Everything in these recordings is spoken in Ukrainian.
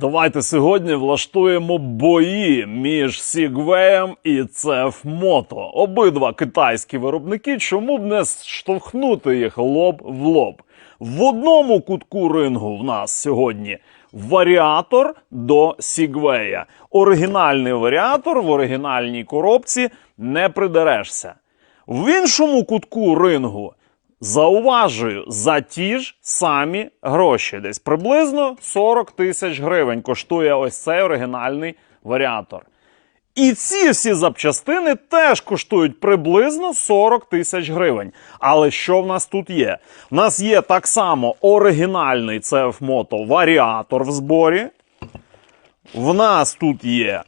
Давайте сьогодні влаштуємо бої між Сігвеєм і Цеф Мото. Обидва китайські виробники, чому б не штовхнути їх лоб в лоб. В одному кутку рингу в нас сьогодні варіатор до Сігвея. Оригінальний варіатор в оригінальній коробці не придерешся. В іншому кутку рингу Зауважую, за ті ж самі гроші. Десь приблизно 40 тисяч гривень коштує ось цей оригінальний варіатор. І ці всі запчастини теж коштують приблизно 40 тисяч гривень. Але що в нас тут є? У нас є так само оригінальний CF Moto варіатор в зборі. В нас тут є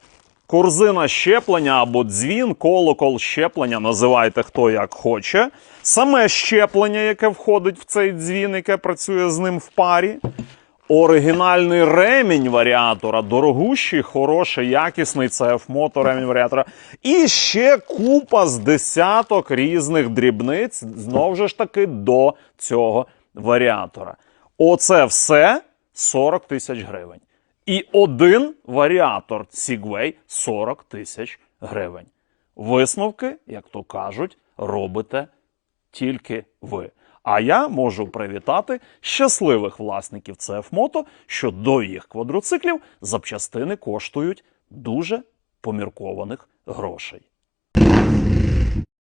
корзина щеплення або дзвін, колокол щеплення, називайте хто як хоче. Саме щеплення, яке входить в цей дзвін, яке працює з ним в парі. Оригінальний ремінь варіатора, дорогущий, хороший, якісний CF Moto ремінь варіатора. І ще купа з десяток різних дрібниць, знову ж таки, до цього варіатора. Оце все 40 тисяч гривень. І один варіатор Segway 40 тисяч гривень. Висновки, як то кажуть, робите тільки ви. А я можу привітати щасливих власників Moto, що до їх квадроциклів запчастини коштують дуже поміркованих грошей.